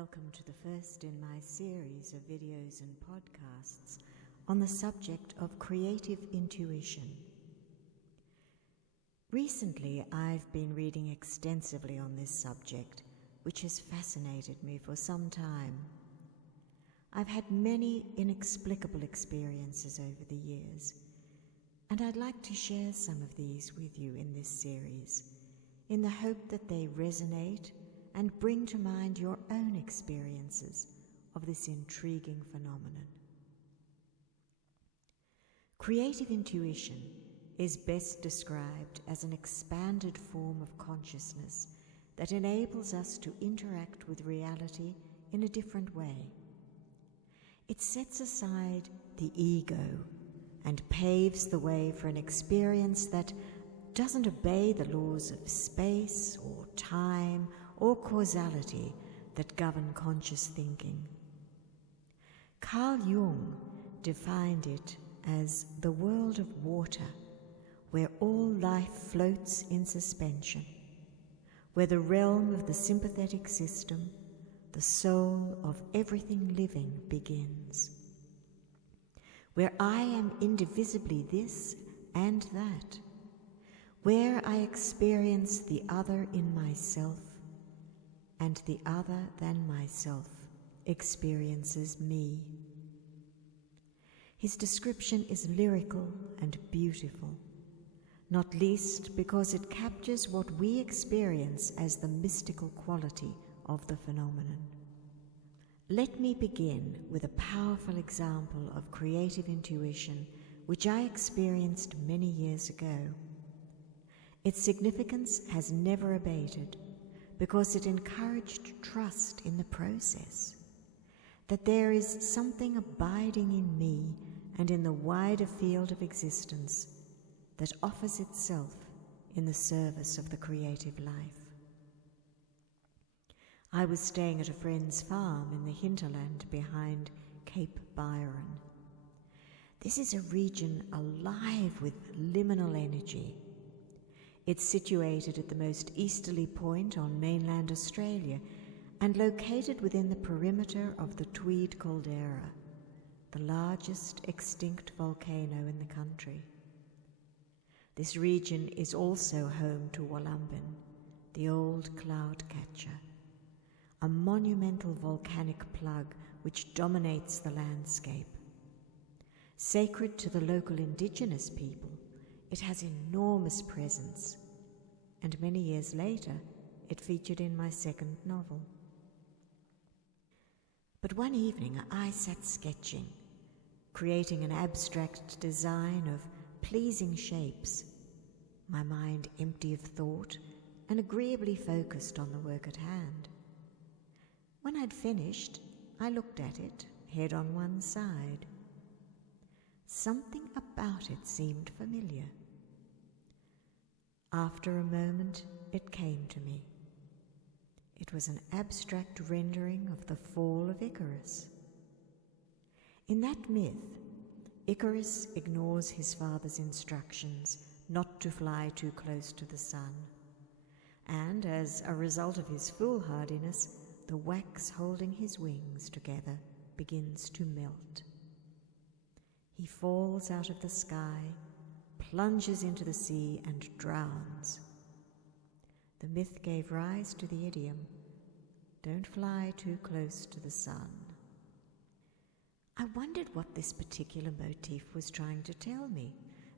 Welcome to the first in my series of videos and podcasts on the subject of creative intuition. Recently, I've been reading extensively on this subject, which has fascinated me for some time. I've had many inexplicable experiences over the years, and I'd like to share some of these with you in this series, in the hope that they resonate and bring to mind your own experiences of this intriguing phenomenon. Creative intuition is best described as an expanded form of consciousness that enables us to interact with reality in a different way. It sets aside the ego and paves the way for an experience that doesn't obey the laws of space or time or causality that govern conscious thinking. Carl Jung defined it as the world of water, where all life floats in suspension, where the realm of the sympathetic system, the soul of everything living, begins, where I am indivisibly this and that, where I experience the other in myself, and the other than myself experiences me. His description is lyrical and beautiful, not least because it captures what we experience as the mystical quality of the phenomenon. Let me begin with a powerful example of creative intuition which I experienced many years ago. Its significance has never abated because it encouraged trust in the process, that there is something abiding in me and in the wider field of existence that offers itself in the service of the creative life. I was staying at a friend's farm in the hinterland behind Cape Byron. This is a region alive with liminal energy. It's situated at the most easterly point on mainland Australia and located within the perimeter of the Tweed Caldera, the largest extinct volcano in the country. This region is also home to Wollumbin, the old cloud catcher, a monumental volcanic plug which dominates the landscape. Sacred to the local indigenous people, it has enormous presence, and many years later it featured in my second novel. But one evening I sat sketching, creating an abstract design of pleasing shapes, my mind empty of thought and agreeably focused on the work at hand. When I'd finished, I looked at it, head on one side. Something about it seemed familiar. After a moment, it came to me. It was an abstract rendering of the fall of Icarus. In that myth, Icarus ignores his father's instructions not to fly too close to the sun, and as a result of his foolhardiness, the wax holding his wings together begins to melt. He falls out of the sky, plunges into the sea, and drowns. The myth gave rise to the idiom, "Don't fly too close to the sun." I wondered what this particular motif was trying to tell me,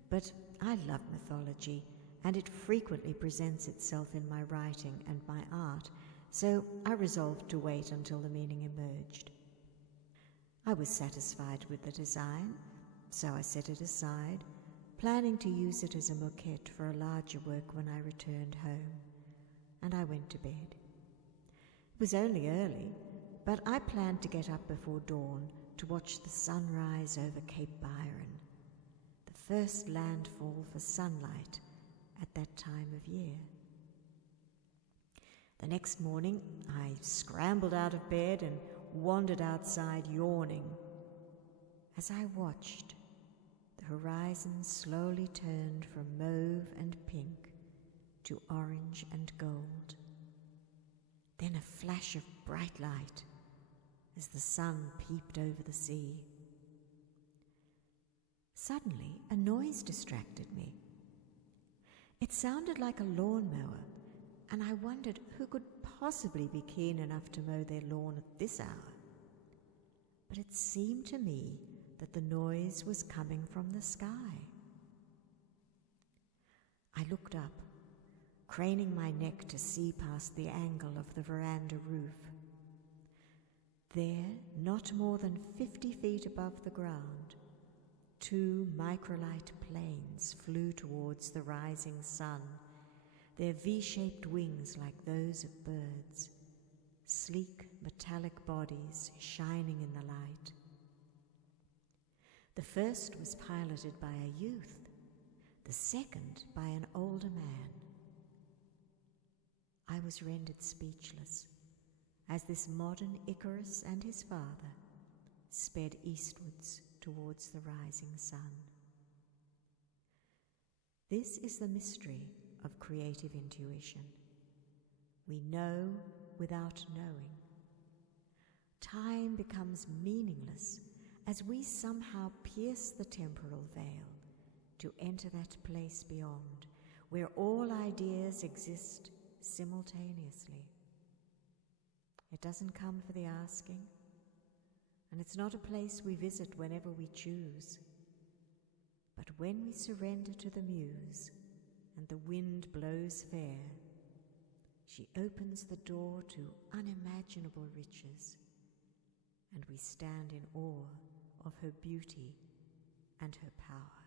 but I love mythology, and it frequently presents itself in my writing and my art, so I resolved to wait until the meaning emerged. I was satisfied with the design, so I set it aside, planning to use it as a moquette for a larger work when I returned home, and I went to bed. It was only early, but I planned to get up before dawn to watch the sunrise over Cape Byron, the first landfall for sunlight at that time of year. The next morning, I scrambled out of bed and wandered outside yawning. As I watched, the horizon slowly turned from mauve and pink to orange and gold. Then a flash of bright light, as the sun peeped over the sea. Suddenly, a noise distracted me. It sounded like a lawnmower, and I wondered who could possibly be keen enough to mow their lawn at this hour. But it seemed to me that the noise was coming from the sky. I looked up, craning my neck to see past the angle of the veranda roof. There, not more than 50 feet above the ground, 2 microlight planes flew towards the rising sun, their V-shaped wings like those of birds, sleek metallic bodies shining in the light. The first was piloted by a youth, the second by an older man. I was rendered speechless as this modern Icarus and his father sped eastwards towards the rising sun. This is the mystery of creative intuition. We know without knowing. Time becomes meaningless as we somehow pierce the temporal veil to enter that place beyond, where all ideas exist simultaneously. It doesn't come for the asking, and it's not a place we visit whenever we choose. But when we surrender to the muse and the wind blows fair, she opens the door to unimaginable riches, and we stand in awe of her beauty and her power.